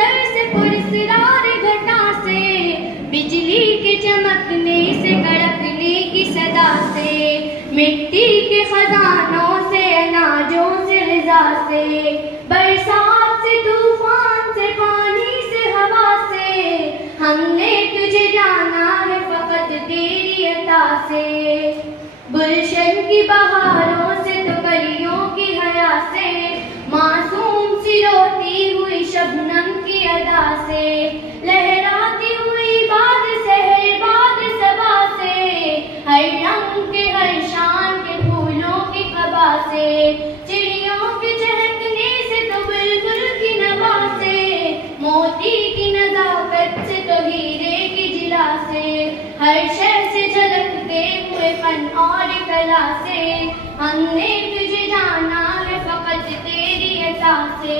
समंदर से पुरस्कार घटा से, बिजली के चमकने से कड़कने की सदा से, मिट्टी के खजानों से अनाजों से ग़िज़ा से, बरसात से तूफान से पानी से हवा से, हमने तुझे जाना है फकत तेरी अता से। गुलशन की बहारों से तो कलियों की हया से, मासूम सी रोती हुई शबनम की अदा से, लहराती हुई बाद सहर बाद सबा से, हर रंग के हर शान के फूलों की कबा से, चिड़ियों के चहकने से तो बुलबुल की नवा से, मोती की नजाकत से तो हीरे की जिला से, हर शय से झलकते हुए फन और कला से, हमने तुझे जाना है फकत तेरी अता से।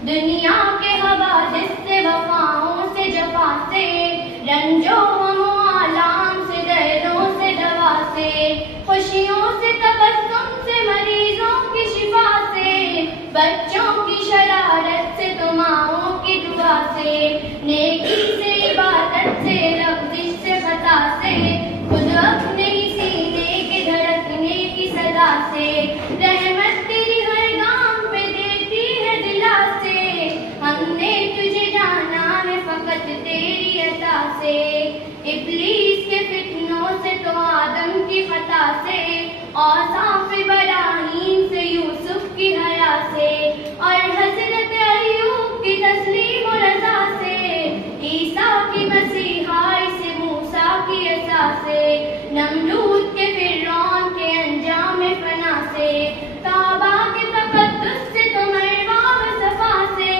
दुनिया के हवादिस से वफाओं से जफा से, रंजो आलाम से दर्दों से दवा से, खुशियों से तबस्सुम से मरीजों की शिफा से, बच्चों की शरारत से तो माओं की दुआ से, नेकी से इबादत से लफ्ज़िश से खता से, खुद अपने ही सीने के धड़कने की सदा से, रहमत तेरी हर गाम पे देती है दिला से, हमने तुझे जाना है फकत तेरी अता से। इब्लीस के फितनों से तो आदम की खता से, औसाफ इब्राहीम से यूसुफ की हया से, और हज़रत अय्यूब की तस्लीम और रज़ा से, ईसा की मसीहाई से मूसा की असा से, नमरूद के फिरौन के अंजाम फना से, काबा के तक़द्दुस से तो मरवा व सफा से,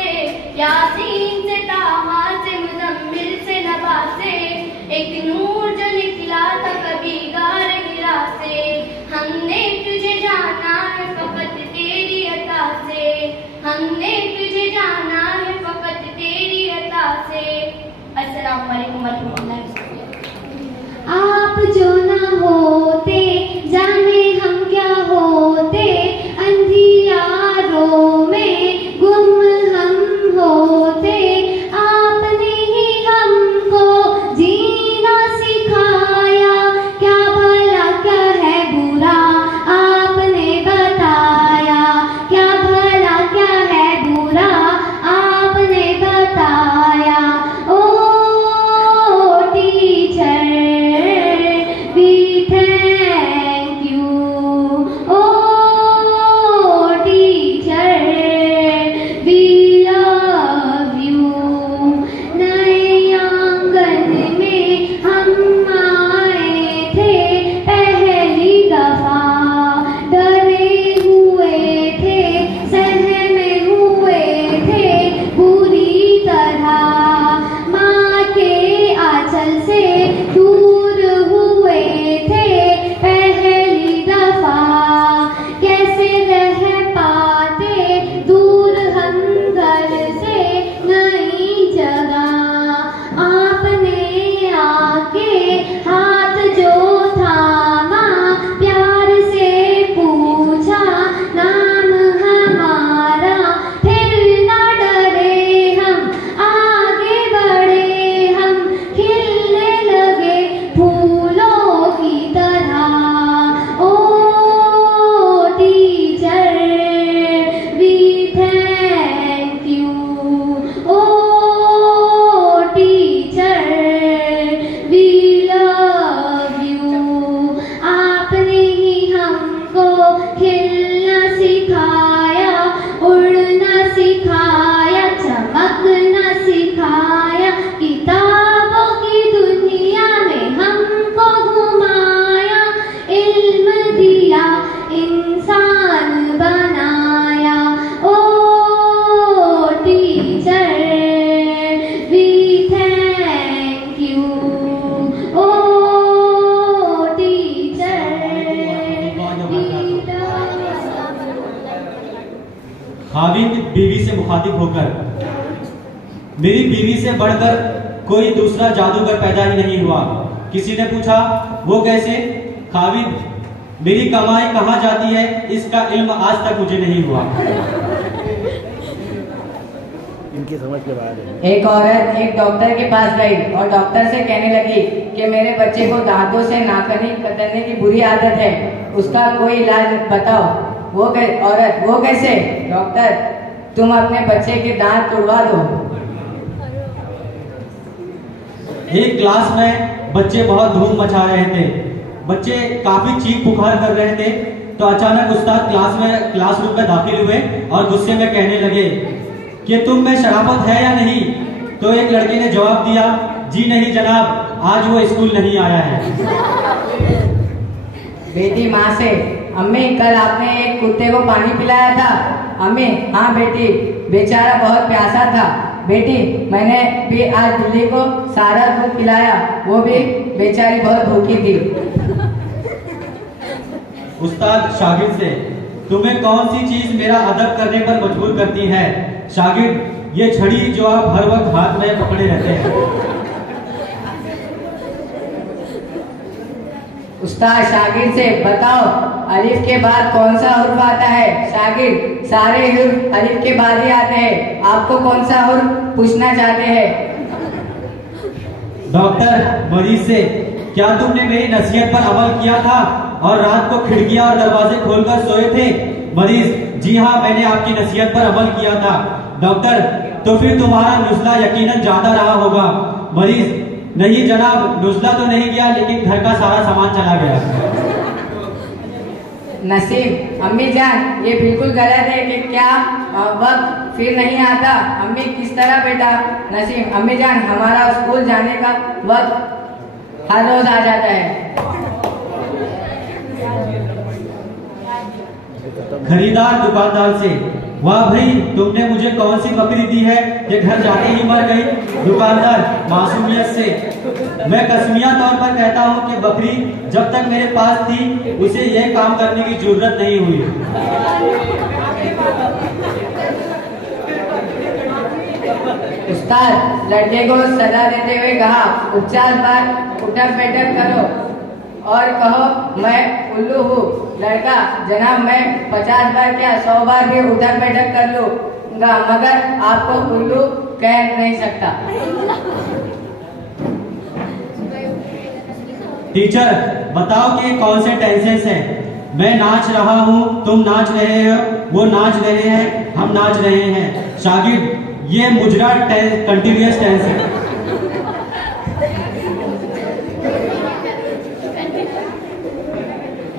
यासीन से ताहा से मुज़म्मिल से नबा से, एक नूर जो निकला था कभी गार हिरा से, हमने तुझे जाना है फकत तेरी अता से, हमने तुझे जाना है फकत तेरी अता से। अस्सलाम वालेकुम वरहमतुल्लाहि वबरकातुहू। आप जो ना होते जाने हम क्या होते, अंधियारों में गुम हम होते, आपने ही हमको जीना सिखाया, क्या भला क्या है बुरा आपने बताया, क्या भला क्या है बुरा आपने बताया। Oh teacher we thank you, oh teacher we love you. नए आंगन में हम आए थे पहली दफा, डरे हुए थे सहमे हुए थे पूरी तरह, माँ के आंचल से दूर हुए थे पहली दफा, कैसे रह पाते दूर हम घर से नई जगह, आपने आके हाथ जो थामा, प्यार से पूछा नाम हमारा, फिर न डरे हम आगे बढ़े, हम खिलने लगे फूलों की तरह। Oh teacher we thank you, oh teacher we love you. आपने ही हमको खिलना सिखाया, उड़ना सिखाया, चमकना सिखाया, किताबों की दुनिया में हमको घुमाया, इल्म दिया इंसान बनाया। Oh teacher we thank you, oh teacher खाविद बीवी से मुखातिब होकर, मेरी बीवी से बढ़कर कोई दूसरा जादूगर पैदा ही नहीं हुआ। किसी ने पूछा वो कैसे? खाविद, मेरी कमाई कहाँ जाती है इसका इल्म आज तक मुझे नहीं हुआ। इनकी समझ के बाहर है। एक औरत एक डॉक्टर के पास गई और डॉक्टर से कहने लगी कि मेरे बच्चे को दांतों से नाखून कतरने की बुरी आदत है, उसका कोई इलाज बताओ। औरत वो कैसे? डॉक्टर, तुम अपने बच्चे के दांत तुड़वा दो। एक क्लास में बच्चे बहुत धूम मचा रहे थे। बच्चे काफी चीख पुकार कर रहे थे, तो अचानक उस्ताद क्लासरूम में दाखिल हुए और गुस्से में कहने लगे कि तुम में शराफत है या नहीं? तो एक लड़के ने जवाब दिया, जी नहीं जनाब, आज वो स्कूल नहीं आया है। बेटी माँ से, अम्मी कल आपने एक कुत्ते को पानी पिलाया था? अम्मी, हाँ बेटी, बेचारा बहुत प्यासा था। बेटी, मैंने भी आज बिल्ली को सारा दूध पिलाया, वो भी बेचारी बहुत भूखी थी। उस्ताद शागिर्द से, तुम्हें कौन सी चीज मेरा अदब करने पर मजबूर करती है? शागिर्द, ये छड़ी जो आप हर वक्त हाथ में पकड़े रहते हैं। उस्ताद शागिर्द से, बताओ अलिफ के बाद कौन सा हुर्फ आता है? शागिर्द, सारे हुर्फ अलिफ के बाद ही आते हैं, आपको कौन सा हुर्फ पूछना चाहते हैं? डॉक्टर मरीज से, क्या तुमने मेरी नसीहत पर अमल किया था और रात को खिड़कियां और दरवाजे खोलकर सोए थे? मरीज, जी हाँ, मैंने आपकी नसीहत पर अमल किया था। डॉक्टर, तो फिर तुम्हारा नुज़ला यकीनन ज्यादा रहा होगा। मरीज, नहीं जनाब, नुज़ला तो नहीं गया, लेकिन घर का सारा सामान चला गया। नसीम, अम्मी जान, ये बिल्कुल गलत है कि क्या वक्त फिर नहीं आता? अम्मी, किस तरह बेटा? नसीम, अम्मी जान, हमारा स्कूल जाने का वक्त हर रोज आ जाता है। खरीदार दुकानदार से, वाह भाई, तुमने मुझे कौन सी बकरी दी है कि घर जाते ही मर गई? दुकानदार मासूमियत से, मैं कसमिया तौर पर कहता हूँ कि बकरी जब तक मेरे पास थी उसे यह काम करने की जरूरत नहीं हुई। उस्ताद लड़के को सजा देते हुए कहा, 50 बार उठक बैठक करो और कहो मैं उल्लू हूँ। लड़का, जनाब मैं 50 बार क्या 100 बार भी उठक बैठक कर लूँगा, मगर आपको उल्लू कह नहीं सकता। टीचर, बताओ कि कौन से टेंसेस हैं? मैं नाच रहा हूँ, तुम नाच रहे हो, वो नाच रहे हैं, हम नाच रहे हैं। शागिर्द, ये मुजरा कंटिन्यूअस टेंस है।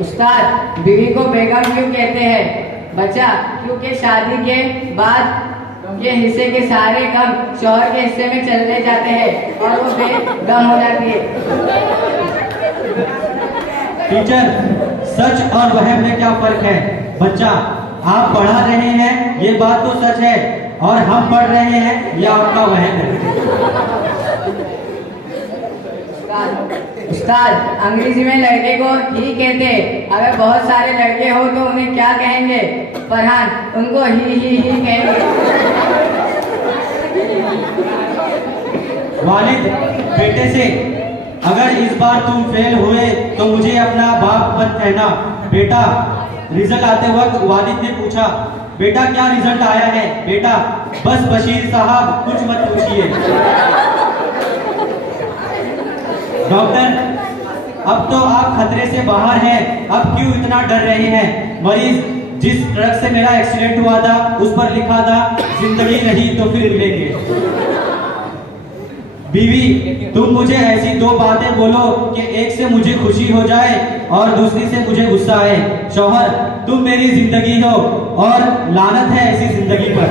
उस्ताद, बीवी को बेगम क्यों कहते हैं? बच्चा, क्योंकि शादी के बाद के हिस्से के सारे गम शौहर के हिस्से में चले जाते हैं और वो बेगम हो जाती है। टीचर, सच और वहम में क्या फर्क है? बच्चा, आप पढ़ा रहे हैं, ये बात तो सच है, और हम पढ़ रहे हैं, ये आपका वहम है। उस्ताद, अंग्रेजी में लड़के को ही कहते, अगर बहुत सारे लड़के हो तो उन्हें क्या कहेंगे? फरहान, उनको ही कहेंगे। वालिद बेटे से, अगर इस बार तुम फेल हुए तो मुझे अपना बाप मत कहना। बेटा, रिजल्ट आते वक्त वालिद ने पूछा, बेटा क्या रिजल्ट आया है? बेटा, बस बशीर साहब, कुछ मत पूछिए। डॉक्टर, अब तो आप खतरे से बाहर हैं, अब क्यों इतना डर रहे हैं? मरीज, जिस ट्रक से मेरा एक्सीडेंट हुआ था उस पर लिखा था, जिंदगी नहीं तो फिर मिलेंगे। बीवी, तुम मुझे ऐसी दो बातें बोलो कि एक से मुझे खुशी हो जाए और दूसरी से मुझे गुस्सा आए। शौहर, तुम मेरी जिंदगी हो और लानत है ऐसी जिंदगी पर।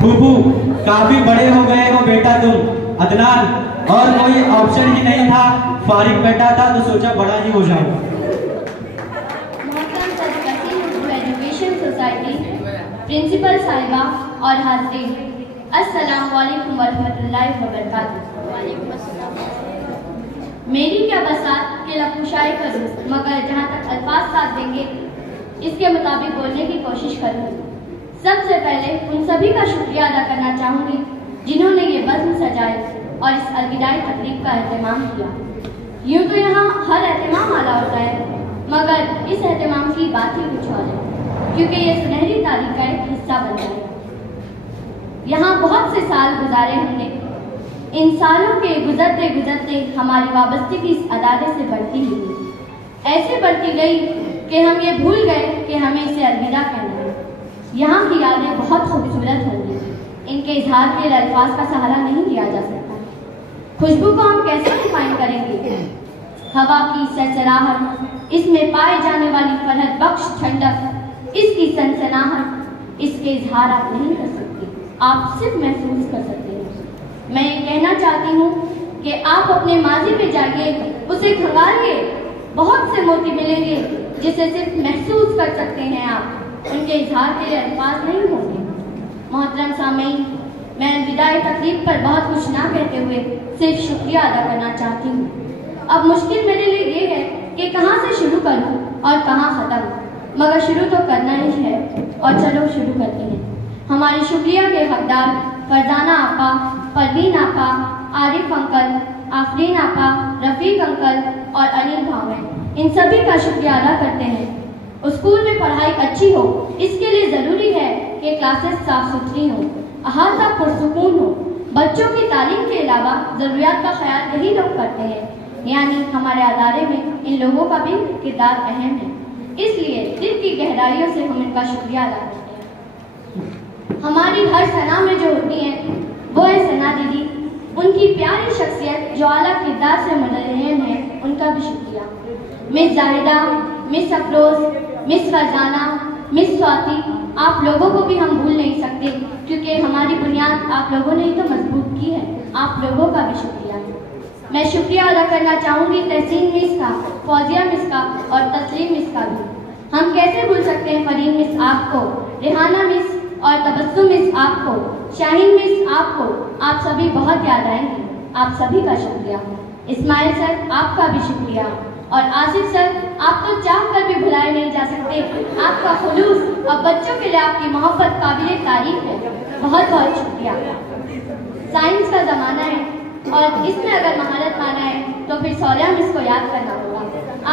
फूफू, काफी बड़े हो गए हो बेटा तुम। अदनान, और कोई ऑप्शन ही नहीं था, फारिग बैठा था तो सोचा बड़ा ही हो जाऊं। एजुकेशन सोसाइटी प्रिंसिपल साहिबा और हाज़रीन, अस्सलाम वालेकुम वरहमतुल्लाहि वबरकातुहू। वालेकुम अस्सलाम। मेरी क्या बसात के लफुशाई करूँ, मगर जहाँ तक अल्फाज साथ देंगे इसके मुताबिक बोलने की कोशिश करूँगी। सबसे पहले उन सभी का शुक्रिया अदा करना चाहूँगी जिन्होंने ये बज़्म सजाए और इस अलविदाई तकरीब का एहतमाम किया। यूँ तो यहाँ हर एहतमाम आला होता है, मगर इस एहतमाम की बात ही कुछ और है, क्योंकि ये सुनहरी तारीख का एक हिस्सा बन जाएगा। यहाँ बहुत से साल गुजारे हमने। इन सालों के गुजरते गुजरते हमारी वाबस्तगी इस अदारे से बढ़ती ही गई। ऐसे बढ़ती गई कि हम ये भूल गए कि हमें इसे अलविदा कहना है। यहाँ की यादें बहुत खूबसूरत होंगी, इनके इजहार के अल्फाज का सहारा नहीं लिया जा सकता। खुशबू को हम कैसे डिफाइन करेंगे? हवा की सरसराहट, इसमें पाए जाने वाली फरहत बख्श ठंडक, इसकी सनसनाहट, इसके इजहार आप नहीं कर सकते, आप सिर्फ महसूस कर सकते हैं। मैं ये कहना चाहती हूँ कि आप अपने माजी में जाइए, उसे खंगालिए। बहुत से मोती मिलेंगे जिसे सिर्फ महसूस कर सकते हैं आप, उनके इजहार के लिए अल्फाज नहीं होंगे। मोहतरम सामीन, मैं अलविदाई तकरीब पर बहुत कुछ ना कहते हुए सिर्फ शुक्रिया अदा करना चाहती हूँ। अब मुश्किल मेरे लिए ये है कि कहाँ से शुरू करूँ और कहाँ ख़त्म, मगर शुरू तो करना ही है, और चलो शुरू करते हैं। हमारी शुक्रिया के हकदार फरजाना आपा, परवीन आपा, आरिफ अंकल, आफरीन आपा, रफीक अंकल और अनिल भावे, इन सभी का शुक्रिया अदा करते हैं। स्कूल में पढ़ाई अच्छी हो, इसके लिए ज़रूरी है कि क्लासेस साफ सुथरी हो, अहाता पुरसुकून हो। बच्चों की तालीम के अलावा ज़रूरियात का ख्याल यही लोग करते हैं, यानी हमारे अदारे में इन लोगों का भी किरदार अहम है। इसलिए दिल की गहराइयों से हम इनका शुक्रिया अदा करते हैं। हमारी हर सना में जो होती हैं वो है सना दीदी, उनकी प्यारी शख्सियत जो आला किरदार से मुलहन है, उनका भी शुक्रिया। Miss Zahida, miss Afroz, miss Farzana, miss Swati, आप लोगों को भी हम भूल नहीं सकते, क्योंकि हमारी बुनियाद आप लोगों ने ही तो मजबूत की है। आप लोगों का भी शुक्रिया। मैं शुक्रिया अदा करना चाहूँगी तहसीन मिस का, फौजिया मिस का और तस्लीम मिस का भी। हम कैसे भूल सकते हैं फरीन मिस आपको, रेहाना मिस और तबस्सुम मिस आपको, शाहीन मिस आपको। आप सभी बहुत याद आएंगे, आप सभी का शुक्रिया। इस्माइल सर, आपका भी शुक्रिया। और आसिफ सर, आप तो चाह कर भी भुलाए नहीं जा सकते। आपका खुलूस और बच्चों के लिए आपकी मोहब्बत काबिल तारीफ है, बहुत बहुत शुक्रिया। साइंस का ज़माना है और इसमें अगर महारत माना है तो फिर सौर्या मिस को याद करना होगा।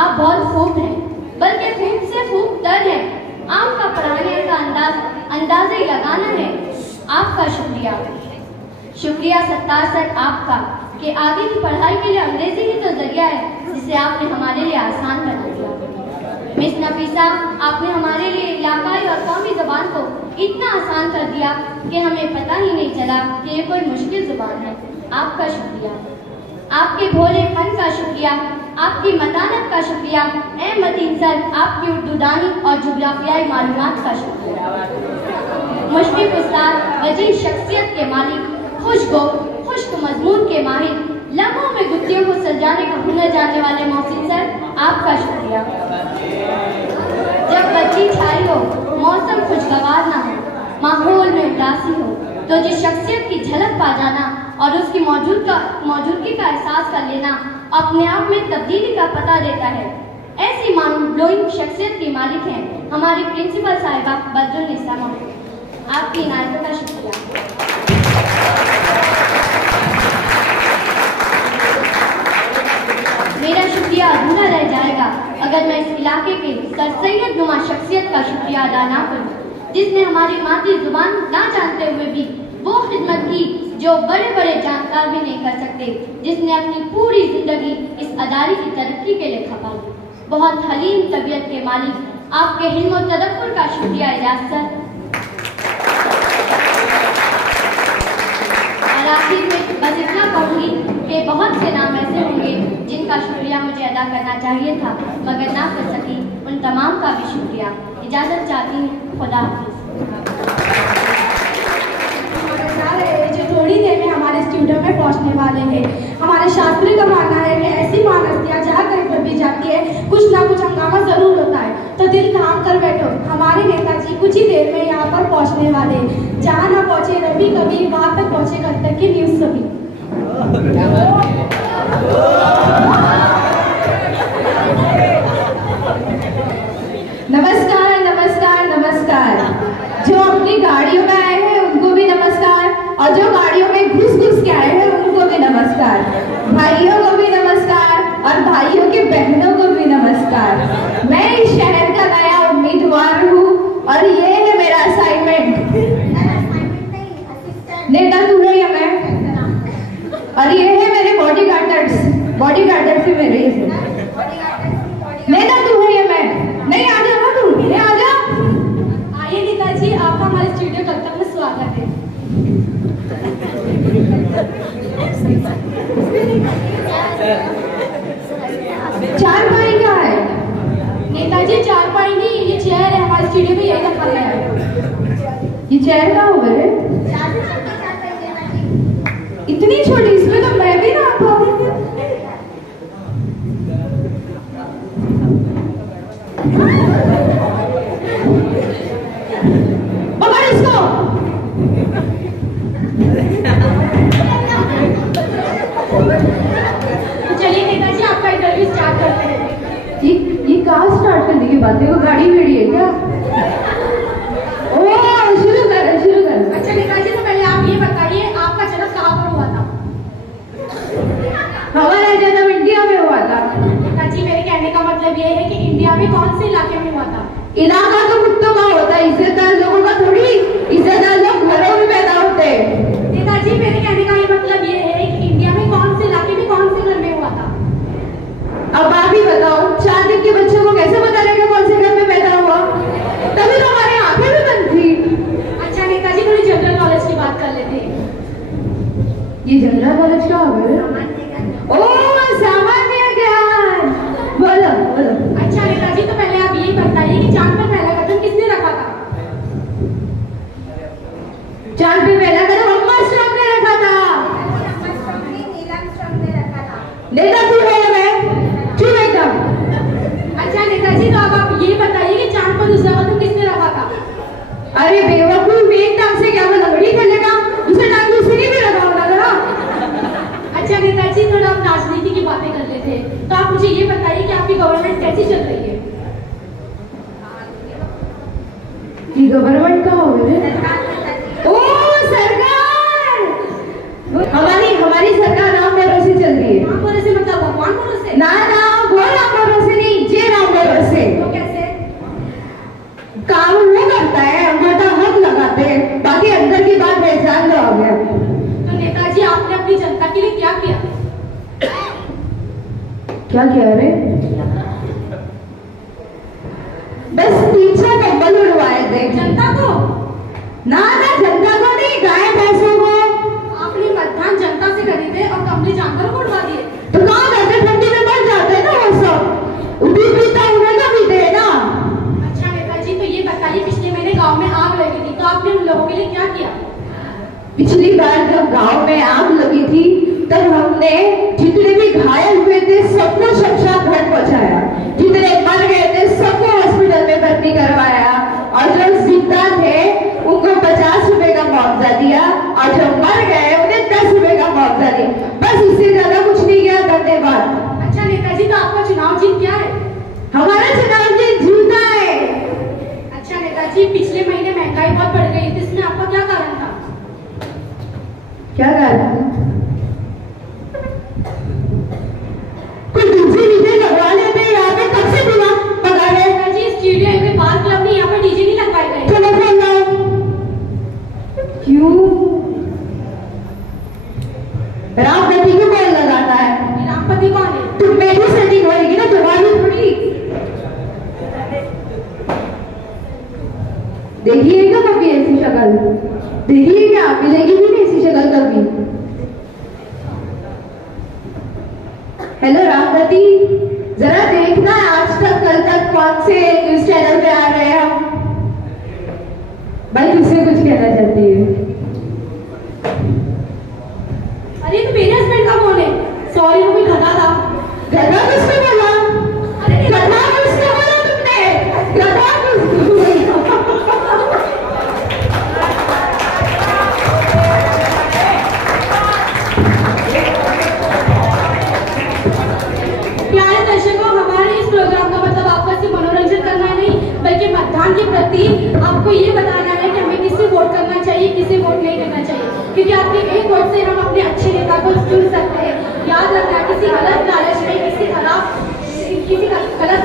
आप बहुत खूब हैं, बल्कि खूब से खूब तर हैं। आपका पढ़ाने का अंदाज़े लगाना है। आपका शुक्रिया। शुक्रिया सत्तार सर आपका कि आगे की पढ़ाई के लिए अंग्रेजी ही तो जरिया है, जिसे आपने हमारे लिए आसान बना दिया। मिस नफीसा, आपने हमारे लिए इलाकाई और कौमी ज़बान को इतना आसान कर दिया कि हमें पता ही नहीं चला कि ये कोई मुश्किल ज़ुबान है। आपका शुक्रिया। आपके भोलेपन का शुक्रिया, आपकी मतानत का शुक्रिया। ए मतीन सर, आपकी उर्दू दानी और जुग्राफियाई मालूमात का शुक्रिया। मुश्किल उस्ताद, वजीह शख्सियत के मालिक, खुश्क मजमून के माहिर, लम्हों में गुत्थियों को सजाने का हुनर जानने वाले मोहसिन सर, आपका शुक्रिया। जब बच्ची छाई हो, मौसम खुशगवार ना हो, माहौल में उदासी हो, तो जिस शख्सियत की झलक पा जाना और उसकी मौजूदगी का एहसास कर लेना अपने आप में तब्दीली का पता देता है। ऐसी माइंड ब्लोइंग शख्सियत की मालिक हैं हमारी प्रिंसिपल साहिबा बद्रुन्निसा मौजूद। आपकी इनायतों का शुक्रिया। मेरा शुक्रिया अधूरा रह जाएगा अगर मैं इस इलाके के सरसैयद नुमा शख्सियत का शुक्रिया अदा ना करूं, जिसने हमारी मादरी जुबान ना जानते हुए भी वो खिदमत की जो बड़े बड़े जानकार भी नहीं कर सकते, जिसने अपनी पूरी जिंदगी इस अदारे की तरक्की के लिए खपा दी। बहुत हलीम तबीयत के मालिक आपके हिल्म और तदब्बुर का शुक्रिया इजाज़ सर। और आखिर में बस इतना कहूँगी कि बहुत से नाम ऐसे होंगे जिनका शुक्रिया मुझे अदा करना चाहिए था मगर ना कर सकी। उन तमाम का भी शुक्रिया। इजाज़त चाहती हूँ। खुदा हाफिज़। जो थोड़ी देर में हमारे स्टूडियो में पहुंचने वाले हैं, हमारे शास्त्री का मानना है कि ऐसी महानस्तियाँ जहाँ कहीं पर भी जाती है कुछ ना कुछ हंगामा जरूर होता है, तो दिल थाम कर बैठो। हमारे नेताजी कुछ ही देर में यहाँ पर पहुंचने वाले हैं। जहाँ ना पहुंचे रवि कभी, वहाँ तक पहुंचे कल तक की न्यूज़ सभी। नमस्कार नमस्कार नमस्कार। जो अपनी गाड़ियों में आए हैं उनको भी नमस्कार, और जो गाड़ियों में घुस के आए हैं उनको भी नमस्कार। भाइयों को भी नमस्कार और भाइयों के बहनों को भी नमस्कार। मैं इस शहर का नया उम्मीदवार हूँ और ये है मेरा असाइनमेंट। अरे ये है मेरे बॉडी गार्डर्स ही मेरे ही है। नेता तू है ये मैं नहीं, आ जा ना तू, नहीं आ जा। आइए नेताजी, आपका हमारे स्टूडियो कलकत्ता में स्वागत है। चारपाई क्या है? नेताजी चारपाई नहीं, ये चेयर है, हमारे स्टूडियो में यही रखा गया है। ये चेयर कहाँ हो गए? इतनी छोटी, इसमें तो मैं भी ना पाऊँ। पकड़ इसको। चलिए नेताजी, आपका इंटरव्यू स्टार्ट करते हैं। ये कहाँ स्टार्ट करने की बात है? वो गाड़ी मेरी है क्या? ओ शुरू कर। अच्छा नेताजी, तो पहले आप ये बताइए, आपका जन्म कहाँ पर हुआ था? हमारा जन्म इंडिया में हुआ था। नेताजी, मेरे कहने का मतलब ये है कि इंडिया में कौन से इलाके में हुआ था? इलाका तो कुत्तों का होता है, इज्जतदार लोगों का थोड़ी। इज्जतदार लोग घरों में पैदा होते हैं। नेताजी, मेरे कहने का ये मतलब ये है कि इंडिया में कौन से इलाके में कौन से घर में हुआ था? अब आप ही बताओ, 4 दिन के बच्चे को कैसे पता लगेगा कौन से घर में पैदा हुआ? तभी तो हमारी आंखें भी बंद थी। अच्छा नेताजी, थोड़ी जनरल नॉलेज की बात कर लेते हैं। ये जनरल नॉलेज क्या हो गया? ओ सामान्य ज्ञान, बोलो। अच्छा नेताजी, तो पहले आप ये बताइए कि चांद पर पहला कदम किसने रखा था? चांद पे पहला कदम आर्मस्ट्रांग ने रखा था। नेता तू है मैं, चुप एकदम। अच्छा नेताजी, तो अब आप ये बताइए कि चांद पर दूसरा कदम किसने रखा था? अरे बेवकूफ, एक टांग से क्या वो लंगड़ी चलेगा? दूसरे टांग दूसरी भी लगा होगा ना। अच्छा नेताजी, थोड़ा आप राजनीति की बातें कर लेते हैं, तो आप मुझे ये बताइए कि आपकी गवर्नमेंट कैसी चल रही है? ये गवर्नमेंट का हो गया? ओ सरकार, हमारी सरकार राम भरोसे चल रही है। राम भरोसे मतलब भगवान भरोसे? ना वो राम भरोसे नहीं, जे राम भरोसे। तो कैसे? काम वो करता है, अंगूठा हाथ लगाते हैं, बाकी अंदर की बात पहचान लो। हो गया। तो नेताजी, आपने अपनी जनता के लिए क्या किया? क्या किया रे? बस 3-4 कंबल उड़वाए थे। जनता को? ना जनता को नहीं, गाय भैंसों को। आपने मतदान जनता से खरीदे और कमरे जानवरों को उड़वा दिए। तो कहाँ करते, ठंडी में मर जाते हैं ना वो सब। दूध पीता उन्हें का पीते है ना। अच्छा नेताजी, तो ये बताइए, पिछले महीने गांव में आग लगी थी, तो आपने उन लोगों के लिए क्या किया? पिछली बार जब गांव में आग लगी थी, तब हमने जितने भी घायल हुए थे सबको शमशान घाट पहुंचाया। जितने मर गए थे सबको हॉस्पिटल में भर्ती करवाया, और जो जिंदा थे उनको 50 रुपए का मुआवजा दिया, और जो मर गए उन्हें 10 रुपए का मुआवजा दिया। बस इससे ज्यादा कुछ नहीं किया। धन्यवाद। अच्छा नेताजी, तो आपका चुनाव जीत क्या है? हमारा चुनाव जीता है। अच्छा नेताजी, पिछले महीने महंगाई बहुत बढ़ गई थी, इसमें आपका क्या कारण था? क्या कारण? कोई दूसरी डीजे लगवा लेते हैं यहाँ पे, कब से दिमाग पका रहे हैं? नेताजी, स्टूडियो में बार क्लब में यहाँ पर डीजे नहीं लगवाए गए। चलो फोन लाओ। क्यों? रामपति को कौन लगाता है? रामपति कौन है? तुम मेरी सेटिंग होगी ना, तुम्हारी थोड़ी। देखिएगा कभी ऐसी शक्ल, देखिएगा, मिलेगी भी नहीं ऐसी शक्ल कभी। हेलो रामपति, जरा देखना आज तक कल तक कौन से न्यूज चैनल पे आ रहे हैं हम। भाई किससे कुछ कहना चाहती है? अरे तो मेरे हस्बैंड का फोन है। सॉरी, वो कोई गधा था। गधा किसने बोला? अरे गधा किसने बोला तुमने? गधा किसने बोला? प्यारे दर्शकों, हमारे इस प्रोग्राम का मतलब आपका सिर्फ मनोरंजन करना नहीं, बल्कि मतदान के प्रति आपको ये बताना है कि हमें किसे वोट करना चाहिए, किसे वोट नहीं करना चाहिए, क्योंकि आपके एक वोट से हम अपने अच्छे नेता को चुन सकते हैं। याद रखना, किसी गलत लालच में, किसी गलत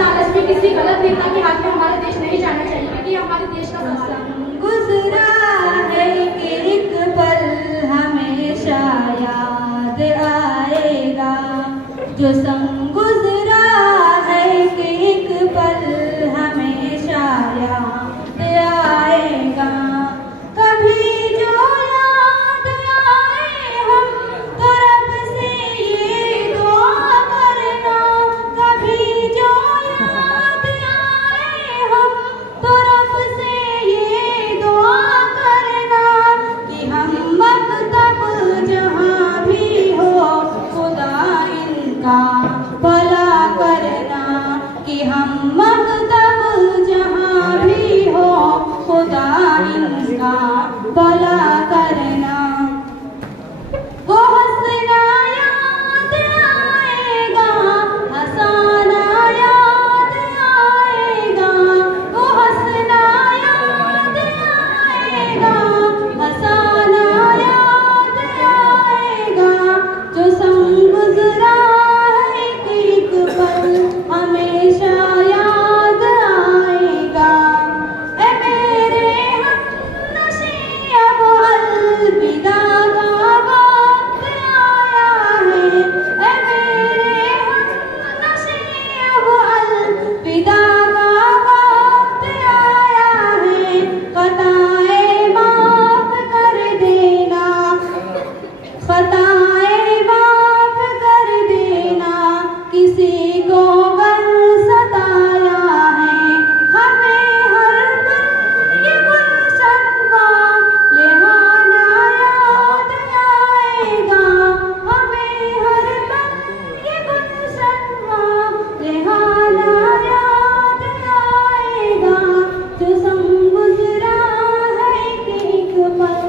लालच में, किसी गलत नेता के हाथ में हमारा देश नहीं जाना चाहिए, क्योंकि हमारे देश का सवाल है। गुजरा है एक पल हमेशा याद जो संग गुजरा है कि एक पल हमेशा याद आएगा। कभी जो याद आए हम तो रब से ये दुआ करना, कभी जो याद आए हम तो रब से ये दुआ करना कि हम मकतब जहाँ भी हो खुदा इनका भला करना, कि हम मकतब जहाँ भी हो खुदा इनका भला करना। वो हंसना याद आएगा, हंसाना याद आएगा, वो हंसना याद आएगा, हंसाना याद आएगा। जो संग गुजरा है कि एक पल हमेशा याद आएगा। ए मेरे हमनशी अब अलविदा का वक्त आया है। ए मेरे हमनशी अब अलविदा का वक्त आया है। खताएं माफ कर देना, खताएं माफ कर देना, किसी को गर सताया है। हमें हर पल ये गुलशन का लिहाना याद आएगा। हमें हर पल ये गुलशन का लिहाना याद आएगा। जो संग गुजरा है कि एक पल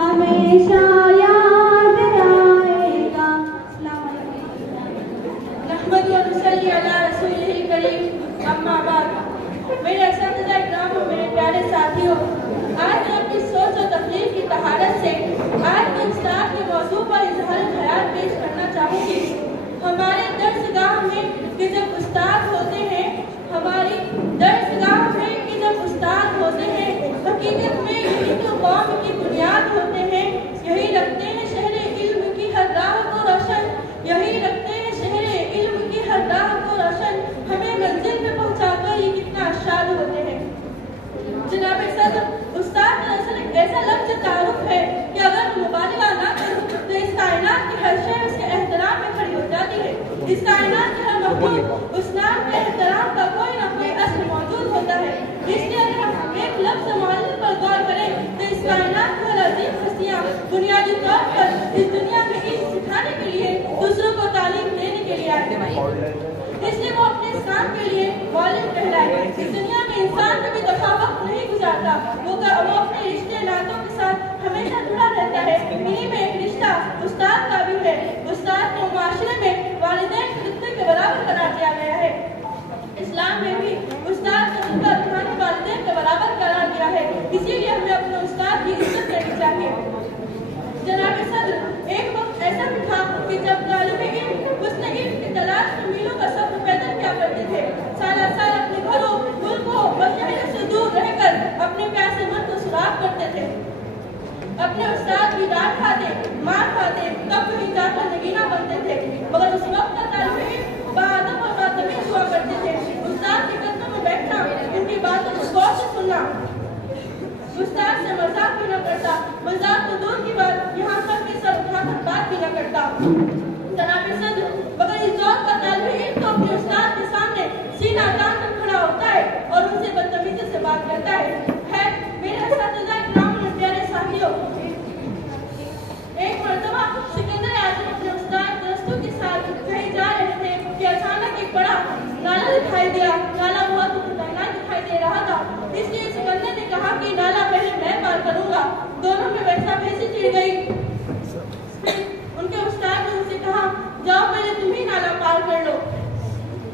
हमेशा याद आएगा। अस्सलाम वालेकुम। नहमदु व नसल्ली अला रसूलिल करीम, अम्मा बाद। मेरे असतिज़ा इकराम और मेरे प्यारे साथियों, आज मैं अपनी सोच और तकलीफ की तहारत से आज के इस्लाम के मौजू पर इजहार ख्याल पेश करना चाहूँगी। हमारे दर्सगाह में कि जब उस्ताद होते हैं, हमारी दर्सगाह में कि जब उस्ताद होते हैं, हकीकत में यही तो कौम की बुनियाद होते हैं। यही रखते हैं शहरे इल्म की हर राह को रोशन, यही रखते हैं शहरे इल्म की हर राह को रोशन। हमें मंजिल पे पहुंचाकर ये कितना शाद होते हैं। जनाब सदर, उस्ताद दरअसल एक ऐसा लफ्ज़ तारुफ है कि अगर मुबालगा ना करूं तो इस कायनात की हर शय उसके एहतराम में खड़ी हो जाती है। इस कायनात के हर मखलूक उस नाम के एहतराम का कोई ना कोई असर मौजूद होता है। इसलिए अगर हम एक लफ्ज़ मुअल्लिम पर गौर करें तो इस कायनात की हर अजीम हस्तियाँ बुनियादी तौर पर इस दुनिया में इल्म सिखाने के लिए, दूसरों को तालीम देने के लिए आए हैं। इसलिए वो अपने इस काम के लिए मुअल्लिम कहलाए। इस दुनिया में इंसान कभी दफा वक्त नहीं गुजारता, वो अपने रिश्ते नातों के साथ हमेशा जुड़ा रहता है। इन्हीं में एक रिश्ता उस्ताद का भी है। उस्ताद को माशरे में वालिदैन के रिश्ते के बराबर करार दिया गया है। इस्लाम में भी उस्ताद को उनका रूहानी वालिदैन के बराबर करार दिया है। इसीलिए हमें अपने उस्ताद की इज्जत करनी चाहिए। जनाब सदर, एक वक्त ऐसा भी था कि जब तालिब इल्म उसने इल्म की तलाश में मीलों का सफर पैदल किया करते थे। साल अपने घरों, मुल्कों और शहरों से दूर रहकर अपने प्यासे मन को सुराग करते थे। अपने उस्ताद की डांट खाते, मार खाते, तब कहीं जाकर नगीना बनते थे। मगर उस वक्त का तालिब इल्म बाअदब और बातमीज हुआ करते थे। उस्ताद के कदमों में बैठना, उनकी बातों को गौर से सुनना, उस्ताद से मजाक भी न करता, मजाक तो दूर की बात, यहाँ तक कि सर उठाकर बात भी न करता। जनाब सदर, मगर इस दौर का तालिब इल्म तो अपने उस्ताद के सामने सीना तान कर खड़ा होता है और उनसे बदतमीजी से बात करता है। खैर, मेरे असतिज़ा इकराम और प्यारे साथियों, एक मर्तबा सिकंदर आजम अपने उस्ताद दोस्तों के साथ कहीं जा रहे थे कि अचानक एक बड़ा नाला दिखाई दिया। नाला बहुत खतरनाक दिखाई दे रहा था, इसलिए सिकंदर ने कहा कि नाला पहले मैं पार करूंगा। दोनों में वैसा वैसी चिढ़ गई। उनके उस्ताद ने उनसे कहा, जाओ पहले तुम ही नाला पार कर लो।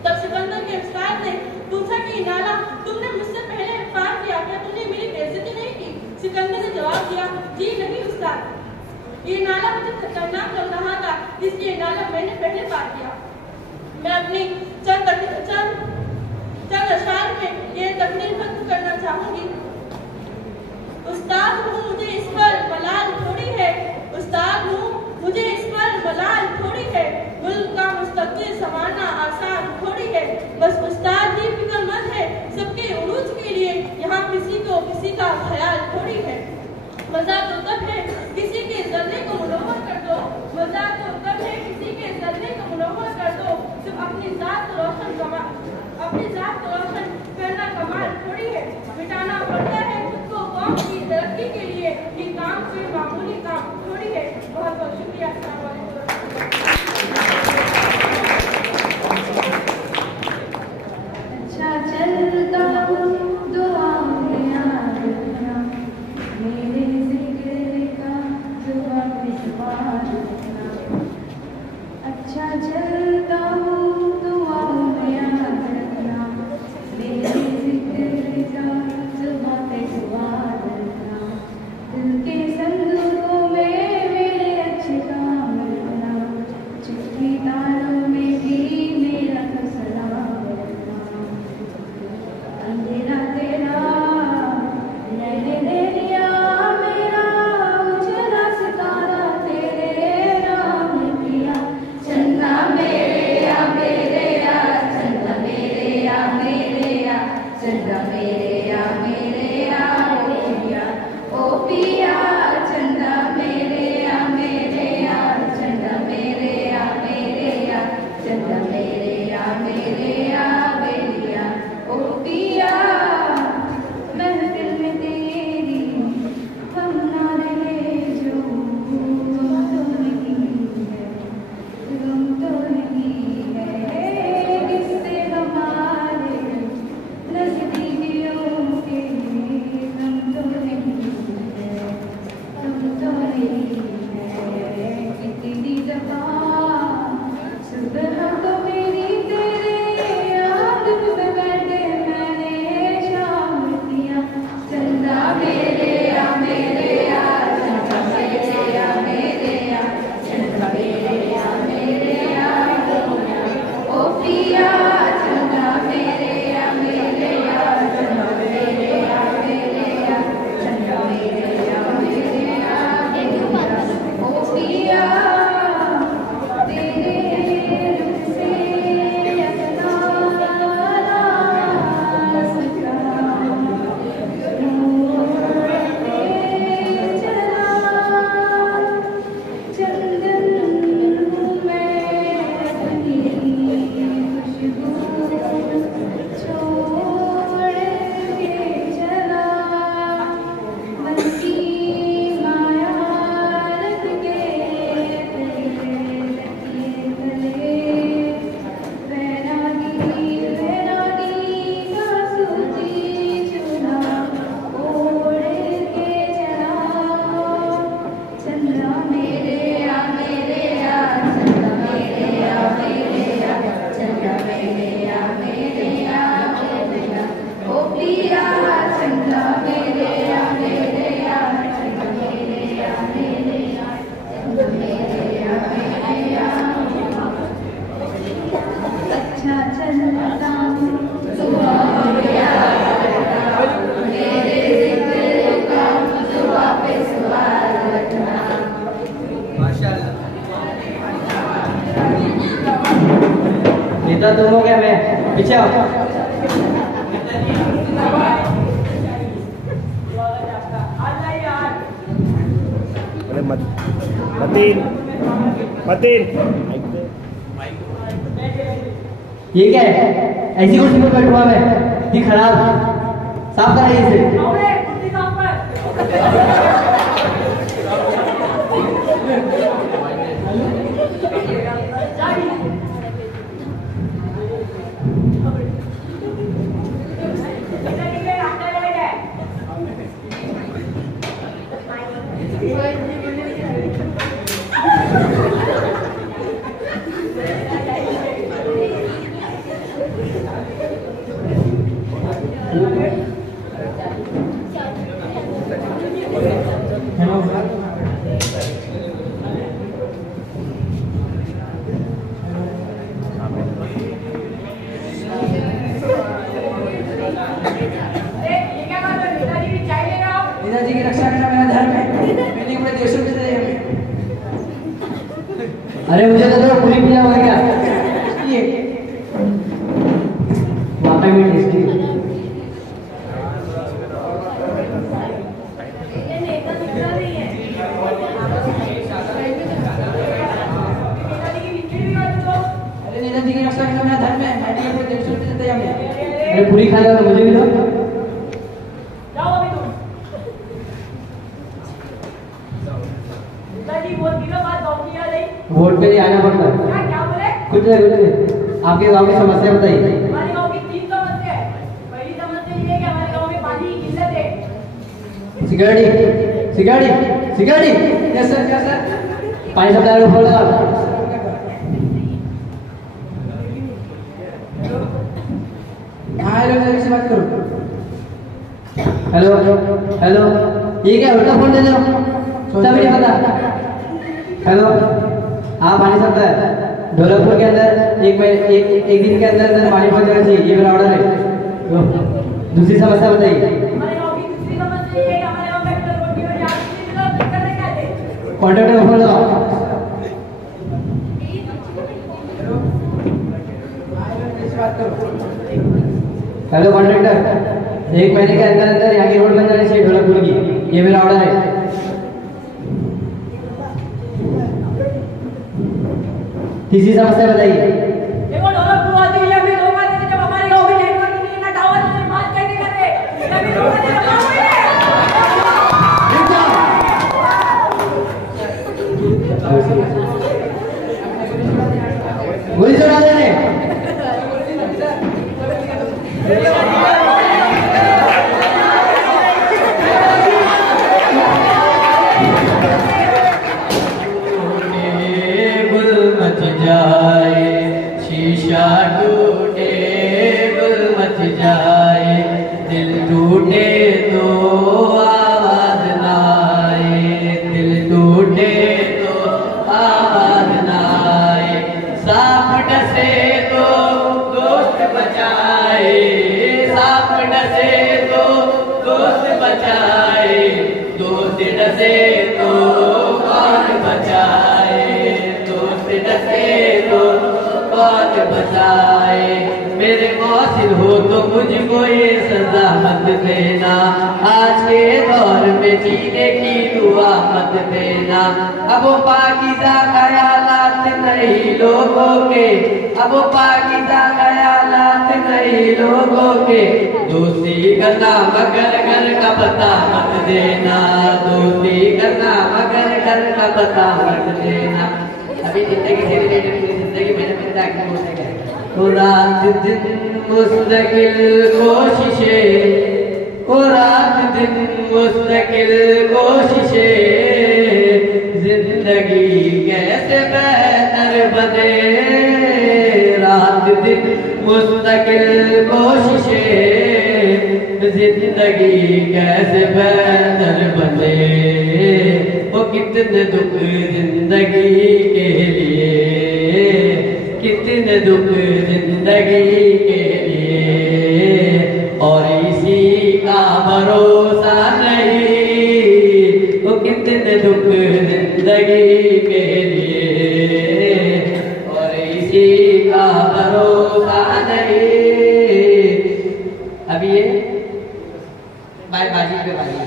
तब सिकंदर के उस्ताद ने पूछा कि नाला तुमने मुझसे पहले पार किया, क्या तुमने मेरी बेइज्जती नहीं की? सिकंदर ने जवाब दिया, जी नहीं उस्ताद, ये नाला मुझे खतरनाक लग रहा था, इसलिए नाला मैंने पहले पार किया। मैं अपनी चंद अशार में ये तकरीर खत्म करना चाहूंगी। उस्ताद हूँ, मुझे इस पर मलाल थोड़ी है। उस्ताद हूँ, मुझे इस पर मलाल थोड़ी है। मुल्क का मुस्तकबिल बेटा तुम हो क्या मैं? पीछे आओ। ये क्या है? ऐसी कुर्सी पर बैठा हुआ मैं, ये खराब, साफ कराइए इसे। नेताजी की रक्षा करना मेरा धर्म है। मैंने अपने देशों के लिए अरे मुझे तो पूरी पिला हो गया ये वाकई में टेस्टी। अरे नेताजी की रक्षा करना मेरा धर्म है। मैंने अपने देशों के लिए तैयार है। अरे पूरी खा लो, मुझे भी दो। वोट के लिए आना पड़ता है। क्या बोले? कुछ नहीं, आपके गांव की समस्या बताइए। हमारे गांव की 3 समस्या है। पहली समस्या ये है कि हमारे गांव में पानी की किल्लत है। Security security security yes sir, क्या सर? पानी सप्लाई को फोन लगा। हाँ हेलो, मेरे से बात करो। हेलो हेलो, ये क्या उल्टा फोन दे दो, तब नहीं पता। हेलो, हाँ पानी सप्लाई ढोलकपुर के अंदर एक दिन के अंदर पानी पहुंच जाना चाहिए, ये मेरा ऑर्डर है। दूसरी समस्या बताइए। हमारे गांव की दूसरी समस्या ये है कि हमारे गांव में रोड की वजह से लोग दिक्कत है क्या है? कॉन्ट्रैक्टर को फोन लगाओ। हेलो कॉन्ट्रैक्टर, 1 महीने के अंदर अंदर यहाँ की रोड बन जानी चाहिए ढोलकपुर की, ये मेरा ऑर्डर है। तीसरी समस्या बताइए। देखो ढोलकपुर वासी भैया में लोग आते थे, जब हमारे गांव में नेटवर्क नहीं है ना टावर से बात कैसे करें? तभी लोग आते थे, गोली चला देने। गुल मच जाए, शीशा टूटे गुल मच जाए, दिल टूटे तो आवाज ना आए, दिल टूटे तो आवाज ना आए, सांप डसे तो दोस्त बचाए, सांप डसे तो दोस्त बचाए, दोस्त डसे तो कौन बचाए, दोस्त डसे तो कौन बचाए। मेरे कौसिल हो तो मुझको ये सजा मत देना, आज के दौर में जीने की दुआ मत देना। अब वो पाकीज़ा ख्यालात नहीं लोगों के, अब वो पाकीज़ा ख्यालात नहीं लोगों के, दोस्ती करना मगर घर का पता मत देना, दोस्ती करना मगर घर का पता मत देना। अभी जिंदगी से रिलेटेड जिंदगी मैंने तो रात दिन मुस्तकिल कोशिशें, ओ रात दिन मुस्तकिल कोशिशें, जिंदगी कैसे बेहतर बने, रात दिन मुस्तकिल कोशिशें, जिंदगी कैसे बेहतर बने। वो कितने दुख जिंदगी के लिए, कितने दुख जिंदगी के लिए, और इसी का भरोसा नहीं। वो कितने दुख जिंदगी के लिए, और इसी का भरोसा नहीं। अब ये बाजी पे बाजी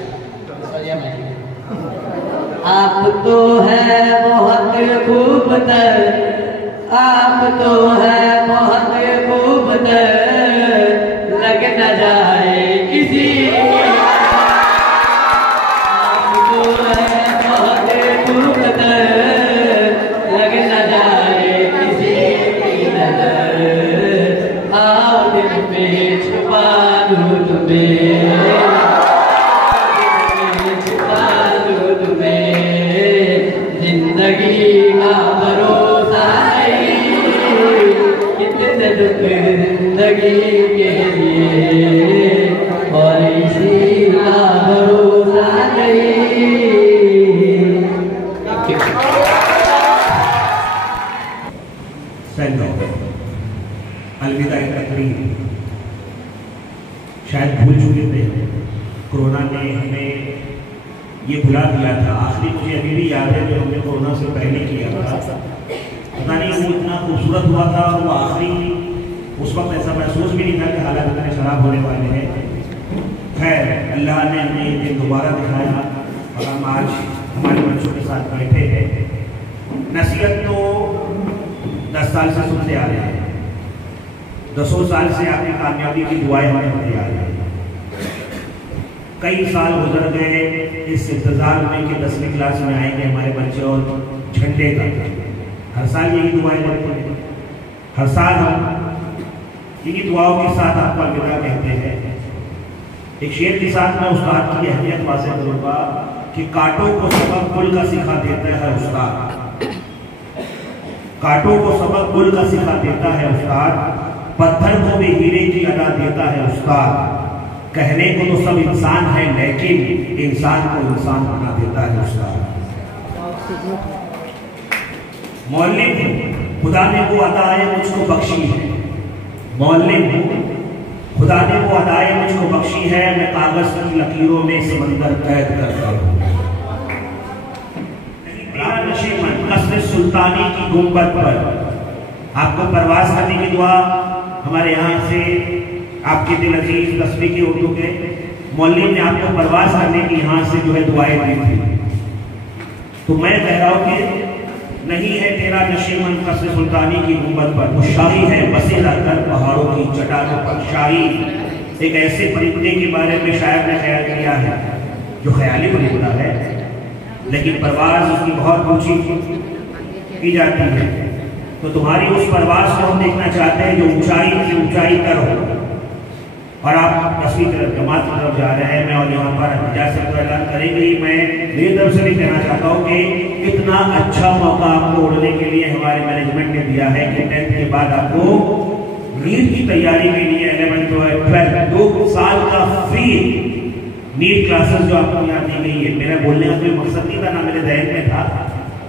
आप तो है बहुत खूबतर, आप तो है बहुत खूबतर, लग न जाए किसी, आप तो है बहुत खूबतर, लग न जाए किसी की नजर, आओ दिल में छुपा लूं तुम्हें, जिंदगी का भरोसा नहीं, कितने दुख जिंदगी के लिए और इसी का भरोसा नहीं। अलविदा तकरीर शायद भूल चुके थे, कोरोना ने हमें ये भुला दिया था। आखिरी मुझे अभी भी याद है जो हमने कोरोना से पहले किया था, पता नहीं वो इतना खूबसूरत हुआ था और वो आखिरी उस वक्त ऐसा महसूस भी नहीं था कि हालात इतने खराब होने वाले हैं। खैर अल्लाह ने हमें ये दिन दोबारा दिखाया और हम आज हमारे बच्चों के साथ बैठे हैं। नसीहत तो 10 साल से सुनते आ रहे हैं, 10 साल से आपकी कामयाबी की दुआएं हमें होती आ रही हैं। कई साल गुजर गए इस इंतजार में कि 10वीं क्लास में आएंगे हमारे बच्चे और झंडे का हर साल यही दुआएं करते हैं। हर साल हम इन्हीं दुआओं के साथ आपको अलविदा कहते हैं। एक शेर के साथ मैं उस्ताद की अहमियत वाज़ेह करूंगा कि कांटों को सबक गुल का सिखा देता है उस्ताद, कांटों को सबक गुल का सिखा देता है उस्ताद, पत्थर को भी हीरे की अदा देता है उस्ताद, कहने को तो सब इंसान है लेकिन इंसान को इंसान बना देता है उस्ताद। मौलिक खुदा ने वो अदाएं मुझको बख्शी है, मौलिक खुदा ने वो अदाएं मुझको बख्शी है, मैं कागज की लकीरों में समंदर कैद करता हूँ। कसर सुल्तानी की गुंबद पर आपको परवाज करने की दुआ हमारे यहाँ से आपके दिल अजीज 10वीं के उर्दू के मौलवी ने आपको परवाज करने की यहाँ से जो है दुआएं दी थी। तो मैं कह रहा हूँ कि नहीं है तेरा नशेमन कसर सुल्तानी की गुंबद पर, वो शाही है बसे रहकर पहाड़ों की चट्टानों पर। शाही एक ऐसे परिंदे के बारे में शायर ने ख्याल किया है जो ख्याली परिंदा है लेकिन परवाज उसकी बहुत ऊंची की जाती है। तो तुम्हारी उस परवाज को हम देखना चाहते हैं जो ऊंचाई से ऊंचाई पर हो। और आप 10वीं तरफ जमात की तरफ जा रहे हैं, मैं और यहाँ पर इजाजत का ऐलान करेंगे। मैं मेरी तरफ से भी कहना चाहता हूँ कि इतना अच्छा मौका आपको उड़ने के लिए हमारे मैनेजमेंट ने दिया है कि 10th के बाद आपको नीट की तैयारी के लिए 11th और 12th 2 साल का फ्री नीट क्लासेस जो आपको यहाँ दी गई है। मेरा बोलने का कोई मकसद नहीं था, ना मेरे जहन में था,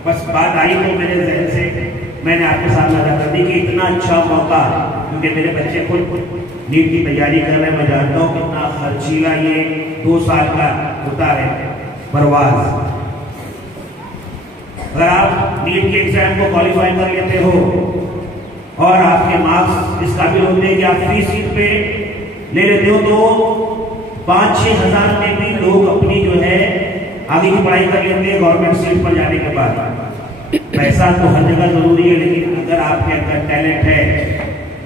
बस बात आई तो मेरे जहन से मैंने आपके साथ साझा कर दी कि इतना अच्छा मौका, क्योंकि मेरे बच्चे खुद नीट की तैयारी कर रहे हैं। मैं जानता हूँ कितना खर्चीला ये 2 साल का होता है परवाज। अगर आप नीट के एग्जाम को क्वालिफाई कर लेते हो और आपके मार्क्स इस काबिल होते हैं कि आप फ्री सीट पे ले लेते हो, तो 5-6 हज़ार में भी लोग अपनी जो है आगे की पढ़ाई कर लेते हैं गवर्नमेंट सीट पर जाने के बाद। पैसा तो हर जगह जरूरी है, लेकिन अगर आपके अंदर टैलेंट है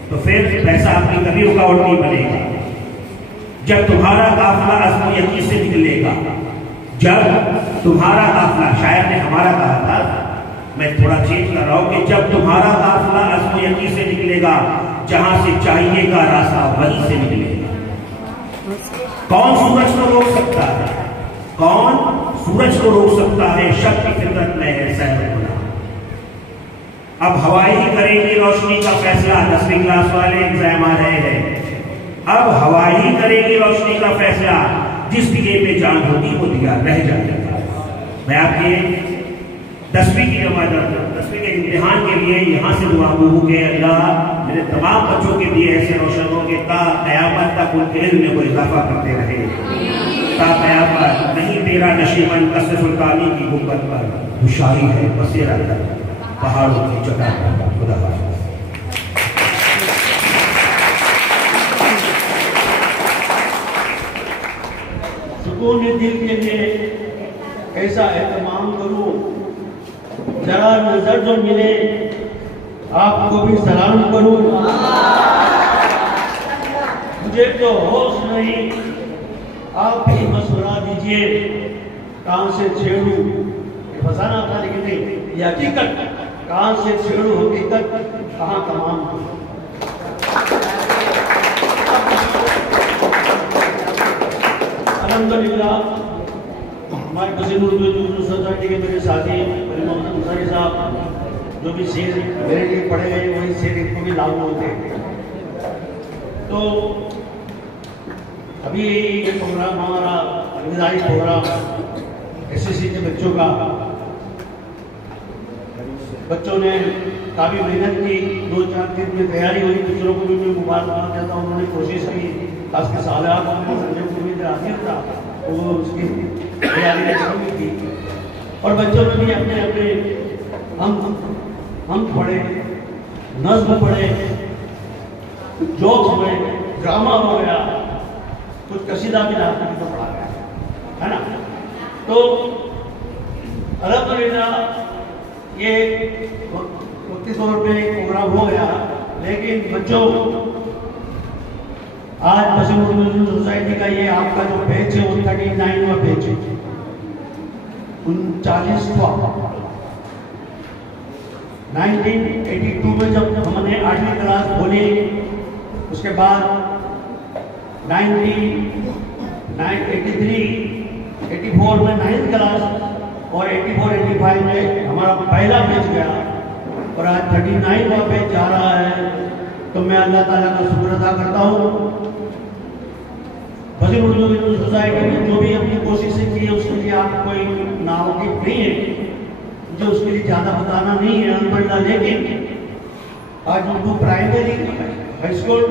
तो फिर पैसा आपकी कभी रुकावट नहीं बनेगा। जब तुम्हारा काफिला अज़्म यकीन से निकलेगा, जब तुम्हारा काफिला, शायर ने हमारा कहा था, मैं थोड़ा चेंज कर रहा हूं कि जब तुम्हारा काफिला अज़्म यकीन से निकलेगा, जहां से चाहिएगा रास्ता वहीं से निकलेगा। कौन सूरज को रोक सकता है? कौन सूरज को रोक सकता है? शक की फितरत में है सहर गुनाह। अब हवाई ही करेगी रोशनी का फैसला। 10वीं क्लास वाले एग्जाम आ रहे हैं, अब हवाई ही करेगी रोशनी का फैसला। जिस दिए पे जान होगी वो दिया रह जाएगा। मैं आपके 10वीं की जमात 10वीं के इम्तिहान के लिए यहाँ से दुआ मांगू के अल्लाह मेरे तमाम बच्चों के दिए ऐसे रोशन हो कि ता कयामत तक उनके इल्म में वो इजाफा करते रहे। ता कयामत नहीं तेरा नशीबन कसर सुल्तानी की गुंबद पर शाही है बसेरा पहाड़ों की जगह। खुदा हाफ़िज़। सुकून दिल के लिए ऐसा एहतमाम करूं, जरा नजर जो मिले आपको भी सलाम करूं। मुझे तो होश नहीं, आप ही मशवरा दीजिए कहां से छेड़ू। फसाना था लेकिन नहीं, ये हकीकत कहां से छेड़ू, हकीकत कहां तमाम। अल्हम्दुलिल्लाह हमारे पसीन उर्दू सोसाइटी के मेरे साथी मोहम्मद अंसारी साहब जो भी शेर मेरे लिए पढ़े गए वही शेर इनको भी लागू होते हैं। तो अभी ये प्रोग्राम हमारा विदाई प्रोग्राम एसएससी के बच्चों का, बच्चों ने काफ़ी मेहनत की, 2-4 दिन में तैयारी हुई। दूसरों को भी मैं मुबारकबाद देता हूँ, उन्होंने कोशिश की, खासकर सालात हाजिर था वो उसकी तैयारी शुरू की। और बच्चों ने भी अपने अपने हम पढ़े, नज्म पढ़े, जोक्स पढ़े, ड्रामा हो गया, कुछ कसीदा भी आपको तो पढ़ा गया है ना। तो अल्हम्दुलिल्लाह ये वक्ती तौर पे प्रोग्राम हो गया। लेकिन बच्चों, आज पसीन सोसाइटी का ये आपका जो बैच है वो 39वां बैच है, 39वां। 1982 में जब हमने 8वीं क्लास खोली, उसके बाद 1983, 84 में 9th क्लास और 84-85 में हमारा पहला बैच गया और आज 39वां बैच जा रहा है। तो मैं अल्लाह ताला का शुक्र अदा करता हूँ। पसीन उर्दू सोसाइटी ने जो भी अपनी कोशिशें की है उसके लिए आप कोई नावाकिफ नहीं है, मुझे उसके लिए ज़्यादा बताना नहीं है अल्हम्दुलिल्लाह। लेकिन आज Urdu primary high school,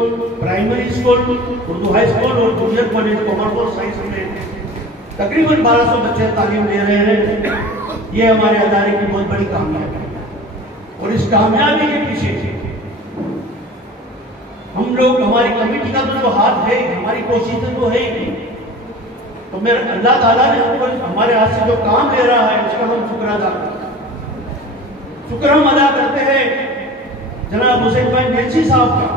primary school, Urdu high school और जूनियर कॉलेज कॉमर्स और साइंस में तकरीबन 1200 बच्चे तालीम ले रहे हैं। ये हमारे अदारे की बहुत बड़ी कामयाबी है। और इस कामयाबी के पीछे हम लोग, हमारी कमेटी का तो हाथ है, हमारी कोशिशें तो है ही। तो मेरा अल्लाह ताला ने हमको हमारे हाथ से जो काम ले रहा है उसका हम शुक्र अदा करते हैं। शुक्र हम अदा करते हैं जनाब हुसैन भाई मेलसी साहब का,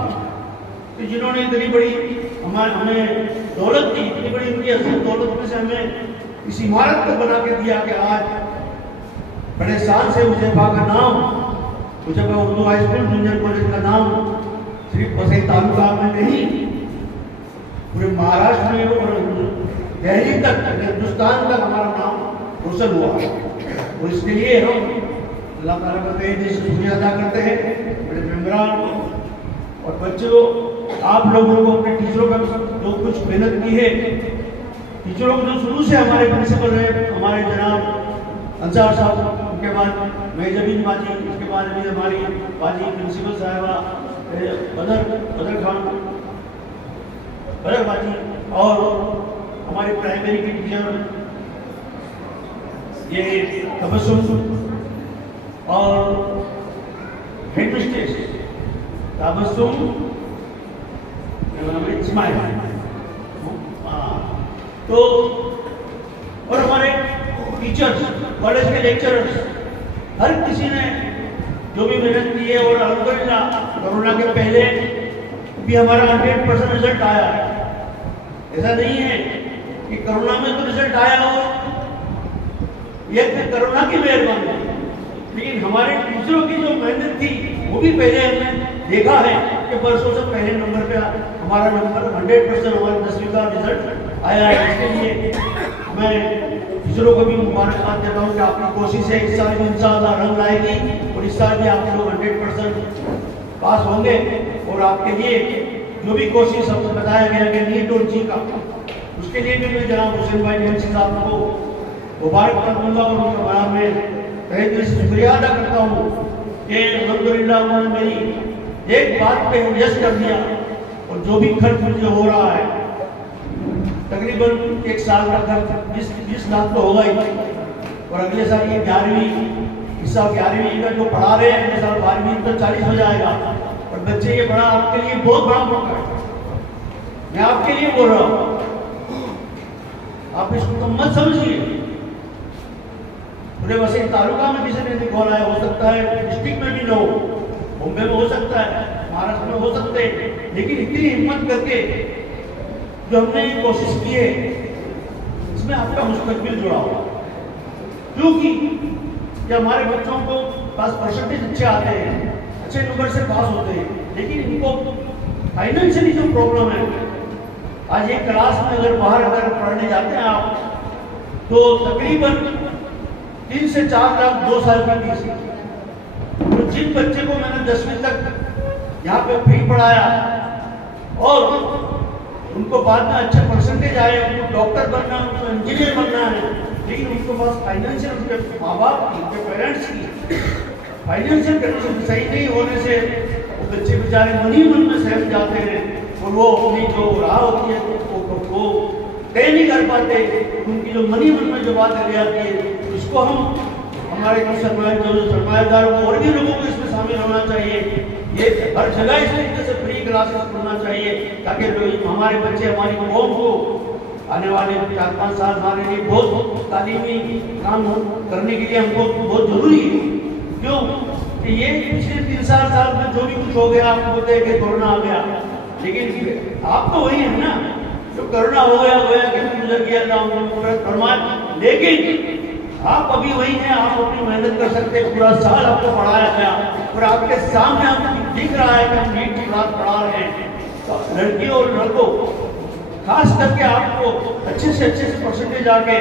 तो जिन्होंने इतनी बड़ी हमें दौलत दी, इतनी बड़ी उनकी अजीम दौलत में से हमें इस इमारत को बना के दिया कि आज बड़े साल से हुजैफा का नाम, Huzaifa Urdu high school junior college का नाम सिर्फ वसई तालुका में नहीं, पूरे महाराष्ट्र में और दिल्ली तक, हिंदुस्तान तक हमारा नाम रोशन हुआ। और इसके लिए हम अल्लाह ताला का तहे दिल से शुक्रिया अदा करते हैं। बड़े मेम्बरान और बच्चों, आप लोगों को अपने टीचरों का जो कुछ मेहनत की है, टीचरों को जो शुरू से हमारे प्रिंसिपल रहे, हमारे जनाब अंसार साहब, उनके बाद मेजबीन बाजी, उसके बाद अभी हमारी बाजी प्रिंसिपल साहिबा बदर खान बदर बाजी, और हमारे प्राइमरी के टीचर ये तबस्सुम और हेडमिस्ट्रेस तबस्सुम इस्माइल, तो और हमारे टीचर्स, कॉलेज के लेक्चरर्स, हर किसी ने जो भी मेहनत की है। और अल्हम्दुलिल्लाह कोरोना के पहले भी हमारा 100% रिजल्ट आया है। ऐसा नहीं है कि कोरोना में तो रिजल्ट आया हो, यह कोरोना की मेहरबानी, लेकिन हमारे टीचरों की जो मेहनत थी वो भी पहले हमने देखा है कि बरसों से पहले नंबर पे हमारा नंबर 100% हमारे 10वीं का रिजल्ट आया है। इसके लिए मैं टीचरों को भी मुबारकबाद देता हूँ कि आपकी कोशिश है, इस साल भी इंशाअल्लाह रंग लाएगी और इस साल भी आप लोग 100% पास होंगे। और आपके लिए जो भी कोशिश हमसे बताया गया कि नीट और जी का, उसके लिए भी मैं जनाब हुसैन भाई मेलसी साहब को मुबारकबाद दूंगा और उनके बराबर में तहे दिल से शुक्रिया अदा करता हूँ कि अल्हम्दुलिल्लाह उन्होंने मेरी एक बात पे यस कर दिया। और जो भी खर्च मुझे हो रहा है, तकरीबन एक साल का खर्च 20 लाख तो होगा ही, और अगले साल ये 11वीं, इस साल 11वीं का जो पढ़ा रहे हैं, अगले साल 12वीं तो 40 हो जाएगा। और बच्चे, ये बड़ा आपके लिए बहुत बड़ा मौका है, मैं आपके लिए बोल रहा हूँ। आप इसको तो मत समझिए। पूरे वसीम तालुका में किसी ने खोला है, हो सकता है डिस्ट्रिक्ट में भी न हो, बॉम्बे में हो सकता है, महाराष्ट्र में हो सकते हैं, लेकिन इतनी हिम्मत करके जो हमने ये कोशिश की है, इसमें आपका मुस्तकबिल जुड़ा हुआ। क्योंकि जब हमारे बच्चों को पास परसेंटेज अच्छे आते हैं, अच्छे नंबर से पास होते हैं, लेकिन इनको फाइनेंशियली जो प्रॉब्लम है, आज एक क्लास में अगर बाहर अगर पढ़ने जाते हैं आप, तो तकरीबन 3 से 4 लाख 2 साल की फीस। तो जिन बच्चे को मैंने 10वीं तक यहाँ पे फ्री पढ़ाया और उनको बाद में अच्छे परसेंटेज आए, उनको डॉक्टर बनना, उनको इंजीनियर बनना है, लेकिन उनको पास फाइनेंशियल, उनके माँ बाप की, उनके पेरेंट्स की फाइनेंशियल कंडीशन सही नहीं होने से वो बच्चे बेचारे मन ही मन में सहम जाते हैं और वो अपनी जो राह होती है वो तय नहीं कर पाते। उनकी जो मन ही मन में जो बात रह जाती है, उसको हम हमारे सरमाएदार और भी लोगों को इसमें शामिल होना चाहिए। ये हर जगह इस तरीके से फ्री क्लासेस पढ़ना चाहिए ताकि हमारे बच्चे, हमारी कौम को आने वाले 4-5 साल हमारे लिए बहुत तालीमी काम करने के लिए हमको बहुत जरूरी है। क्यों कि ये पिछले 3 साल में जो भी कुछ हो गया, आपको बोलते हैं कि कोरोना आ गया, लेकिन आप तो वही है ना, जो कोरोना हो गया कि गुजर गया, लेकिन आप अभी वही हैं। आप अपनी मेहनत कर सकते हैं, पूरा साल आपको पढ़ाया गया और आपके सामने आपको दिख रहा है कि हम नीट की बात पढ़ा रहे हैं। तो लड़कियों और लड़कों खास करके आपको अच्छे से परसेंटेज आके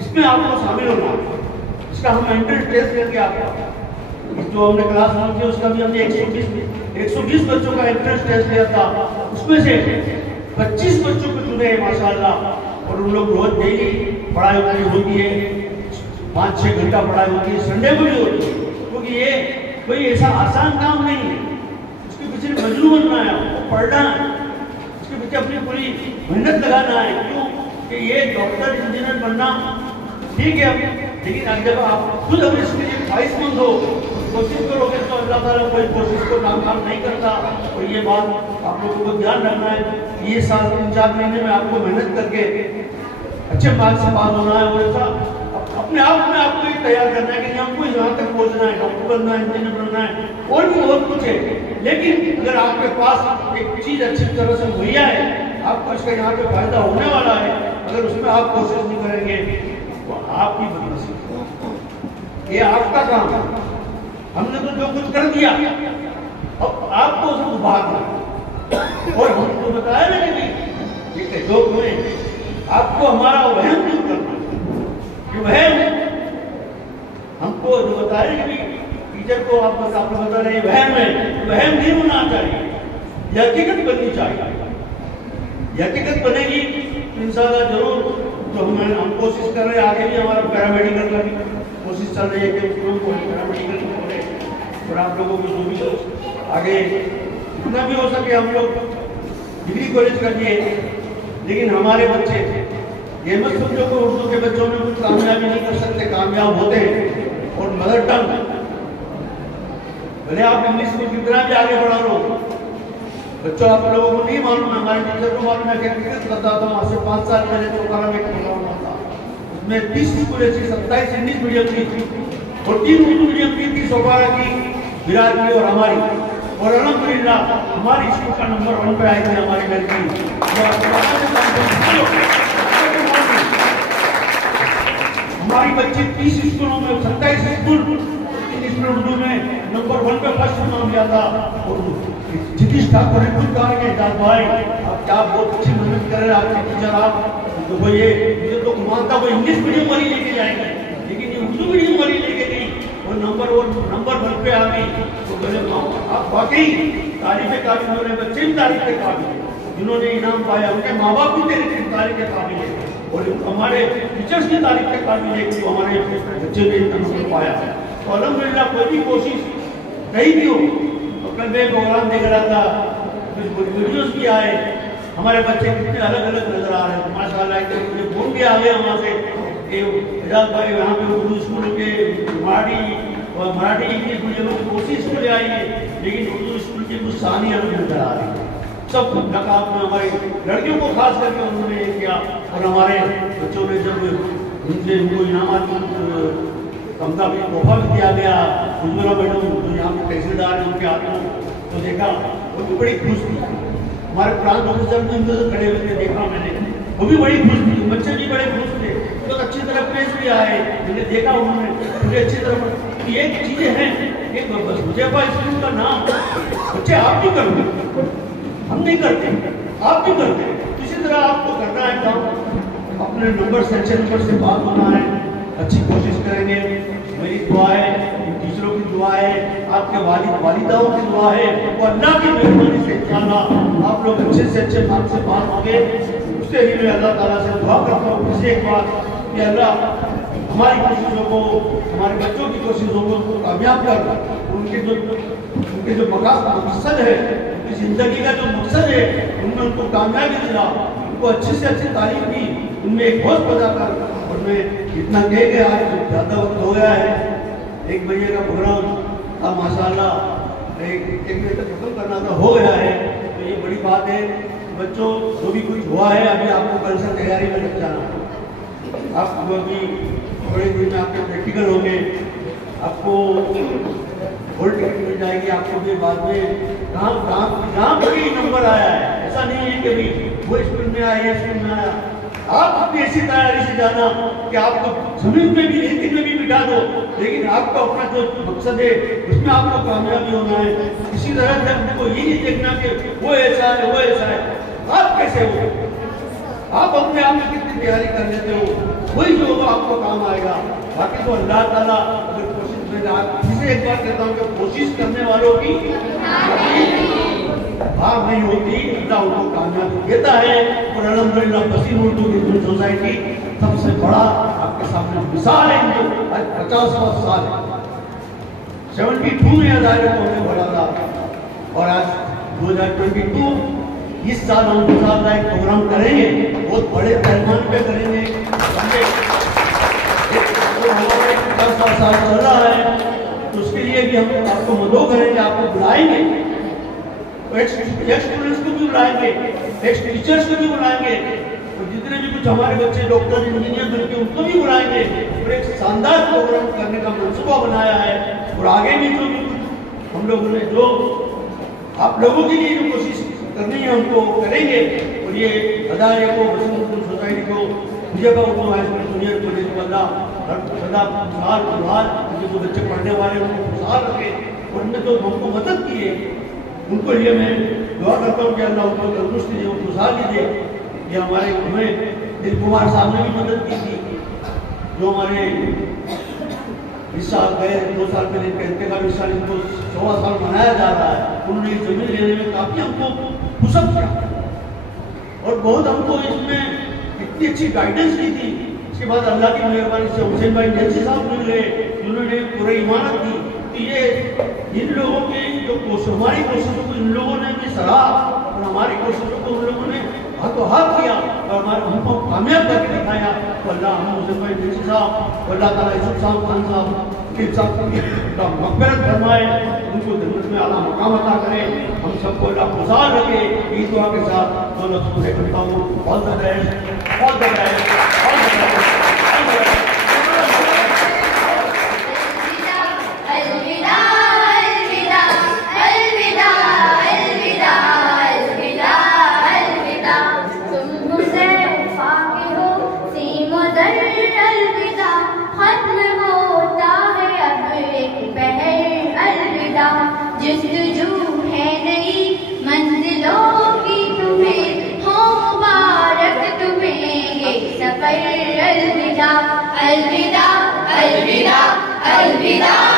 इसमें आपको शामिल होना। इसका हम एंट्रेंस टेस्ट करके आपको जो हमने क्लास 1 की उसका भी हमने 120 बच्चों का एंट्रेंस टेस्ट लिया था, उसमें से 25 बच्चों को चुने माशाल्लाह, और उन लोग रोज डेली पढ़ाई होती है, 5-6 घंटा पढ़ाई होती है, संडे को भी होती है, क्योंकि ये कोई ऐसा आसान काम नहीं है। उसके पीछे मजनू बनना है, पढ़ना है, उसके पीछे अपनी पूरी मेहनत लगाना है। क्यों कि ये डॉक्टर इंजीनियर बनना ठीक है, लेकिन जब आप खुद अगर इसके लिए ख्वाहिशमंद हो, कोशिश करोगे तो अल्लाह ताला कोई कोशिश को नाकाम नहीं करता। और ये बात आप लोगों को ध्यान रखना है। ये साल 3-4 महीने में आपको मेहनत करके अच्छे मार्क्स से पास होना है, और ऐसा अपने आप में आपको ये तैयार करना है कि हमको यहाँ तक पहुँचना है, डॉक्टर बनना है, इंजीनियर बनना है, और भी बहुत कुछ है। लेकिन अगर आपके पास एक चीज़ अच्छी तरह से मुहैया है, आपको इसका यहाँ पे फायदा होने वाला है, अगर उसमें आप कोशिश नहीं करेंगे तो आपकी बदनसीबी, ये आपका काम है। हमने तो जो कुछ कर दिया, अब आपको उसको भागना। और हमको बताया ना कि जो में आपको हमारा वहम दूर करना, कि वहम हमको जो बताया कि टीचर को आप बता रहे हैं वहम है, वहम नहीं होना चाहिए, यह हकीकत बननी चाहिए। यह हकीकत बनेगी इंशाल्लाह जरूर। तो हम कोशिश कर रहे हैं, आगे भी हमारा पैरामेडिकल का भी कोशिश चल रही है कि उसको पैरामेडिकल करें, और आप लोगों को जो भी आगे जितना भी हो सके हम लोग डिग्री कॉलेज कर दिए। लेकिन हमारे बच्चे ये मत समझो कि उर्दू के बच्चों में कुछ कामयाबी नहीं कर सकते, कामयाब होते हैं। और मदर टंग भले आप इंग्लिश में कितना भी आगे बढ़ा लो, बच्चों आप लोगों को नहीं मालूम है, हमारे टीचर को मालूम है। क्या बताता हूँ, आज से 5 साल पहले चौकारा में प्रोग्राम था, उसमें 30 स्कूल ऐसी 27 इंग्लिश मीडियम की थी और 3 उर्दू मीडियम की थी, चौकारा की, विराट की और हमारी। और अल्हम्दुलिल्लाह हमारी स्कूल का नंबर 1 पे आई थी हमारी लड़की। हमारी बच्ची 30 स्कूलों में 27 स्कूल इंग्लिश में उर्दू में नंबर 1 पे फर्स्ट नाम लिया था। जितिश ठाकुर ने खुद कहा कि जान भाई आप क्या बहुत अच्छी मेहनत कर रहे हैं, आपके टीचर आप तो वो ये मुझे तो मानता वो इंग्लिश मीडियम वाली लेके जाएंगे, लेकिन ये उर्दू मीडियम वाली लेके गई और नंबर 1 पे आ गई। तो बोले आप वाकई तारीफ के काबिल, उन्होंने बच्चे भी तारीफ के काबिल है, जिन्होंने इनाम पाया उनके माँ बाप भी तेरे तारीफ के काबिल है, और हमारे टीचर्स की तारीफ के काबिल है कि हमारे बच्चे ने इतना नंबर पाया। तो अल्हम्दुलिल्लाह कोई भी कोशिश कहीं भी हो। तो कल मैं प्रोग्राम देख रहा था, कुछ वीडियोस भी आए, हमारे बच्चे कितने अलग अलग नजर आ रहे हैं माशाल्लाह। मुझे फोन भी आ गया वहाँ से एजाज भाई यहाँ पे उर्दू स्कूल के मराठी इंग्लिश मीडियम में कोशिश स्कूल आई है, लेकिन उर्दू स्कूल की कुछ सानी हमें नजर आ रही है। सब नकाब में हमारी लड़कियों को खास करके उन्होंने ये किया। और हमारे बच्चों ने जब उनसे उनको इनामात कमता भी तोहफा भी दिया गया, उज्ज्वला मैडम जो यहाँ पे तहसीलदार हैं उनके हाथ में, तो देखा वो भी बड़ी खुश थी। हमारे प्रांत ऑफिसर भी उनसे खड़े हुए थे, देखा मैंने, वो भी बड़ी खुश थी, बच्चे भी बड़े खुश थे, तो अच्छी तरह पेश भी आए, मैंने देखा उन्होंने मुझे अच्छी तरह। ये चीजें हैं, एक हुजैफा स्कूल का नाम बच्चे आप भी करोगे, हम नहीं करते, आप भी करते। इसी तरह आपको करना है काम, अपने नंबर सेक्शन नंबर से बात होना है, अच्छी कोशिश करेंगे। मेरी दुआ है, टीचरों की दुआ है, आपके वालिदाओं की दुआ है, और अल्लाह की मेहरबानी से इंशाअल्लाह आप लोग अच्छे से अच्छे मार्क्स से पास होंगे। उसके लिए मैं अल्लाह ताला से दुआ करता हूँ किसी एक बात कि अल्लाह हमारी कोशिशों को, हमारे बच्चों की कोशिशों को कामयाब कर, उनके जो मकसद है, उनकी जिंदगी का जो मकसद है, उनमें उनको कामयाबी दिला, उनको अच्छी से अच्छी तालीम दी, उनमें एक होश पैदा कर। और मैं इतना कह गया, आज ज़्यादा वक्त हो गया है, 1 बजे का प्रोग्राम था माशाल्लाह, एक बजे तक खत्म करना था, हो गया है, तो ये बड़ी बात है। बच्चों जो भी कुछ हुआ है, अभी आपको कल से तैयारी में लग जाना। आप अभी थोड़े दिन में आपके प्रैक्टिकल होंगे, आपको होल टिकट मिल जाएगी, आपको भी बाद में कहाँ पर ही नंबर आया है, ऐसा नहीं है कि भाई वो स्कूल में आया, ये स्कूल में आया। आप अपनी ऐसी तैयारी से जाना कि आपको जमीन में भी रेती में भी बिठा दो, लेकिन आपका अपना जो मकसद है उसमें आपको कामयाबी होना है। इसी तरह से हमको ये नहीं देखना कि वो ऐसा है, वो ऐसा है, आप कैसे हो, आप अपने आप में कितनी तैयारी कर लेते हो, वही जो होगा आपको काम आएगा। बाकी तो अल्लाह ताला अगर कोशिश में, किसी एक बार कहता हूँ कि कोशिश करने वालों की हार नहीं होती, अल्लाह उनको कामयाबी देता है। और अल्हम्दुलिल्लाह बसीर उर्दू की सोसाइटी सबसे बड़ा आपके सामने मिसाल है। आज 50वां साल है, 72 में अदालत होने वाला था, और आज 2022 इस साल हम 2 साल का एक प्रोग्राम करेंगे, बहुत बड़े पैमाने पे करेंगे। 10 साल चल रहा है, तो उसके लिए भी हम आपको मदद करेंगे, आपको बुलाएंगे, एक्स स्टूडेंट्स को भी बुलाएंगे, एक्स टीचर्स को भी बुलाएंगे, और जितने भी कुछ हमारे बच्चे डॉक्टर इंजीनियर बनके उनको भी बुलाएंगे, और एक शानदार प्रोग्राम करने का मंसूबा बनाया है। और आगे भी जो हम लोगों ने जो आप लोगों के लिए जो कोशिश करनी है हमको करेंगे। और ये अदारे को, बसीर सोसाइटी को, मुझे जूनियर कॉलेज को अल्लाह सदा खुशहाल, जो बच्चे पढ़ने वाले उनको खुशहाल रखे, और उनने जो हमको मदद की है उनको लिए मैं दुआ करता हूँ कि अल्लाह उनको तंदुरुस्ती दे, उनको खुशहाली दे। ये हमारे हमें दिल कुमार साहब ने भी मदद की थी, जो हमारे इस साल गए 2 साल पहले कहते का इस साल इनको 14 साल मनाया जा रहा है। उन्होंने जमीन लेने में काफी हमको पुशअप किया, और बहुत हमको इसमें इतनी अच्छी गाइडेंस दी थी। इसके बाद अल्लाह की मेहरबानी से हुसैन भाई नैसी साहब मिल गए, जिन्होंने पूरी इमानत दी। तो ये इन लोगों की जो हमारी कोशिशों को इन लोगों ने भी सराहा, और हमारी कोशिशों को उन लोगों ने हाथों हाथ किया, और हमारे हमको कामयाब करके दिखाया। तो अल्लाह हम हुसैन भाई नैसी साहब, अल्लाह ताला यूसुफ साहब, खान साहब की मग़फ़िरत फरमाए, उनको जन्नत में आला मकाम अता करे, हम सबको अल्लाह खुशहाल रखे। इस दुआ के साथ दो लफ्ज़ पूरे करता हूँ। All the best, all the best, all the best. जस्तजू है नई मंजिलों की, तुम्हें हो मुबारक तुम्हें ये सफर। अलविदा अलविदा अलविदा अलविदा।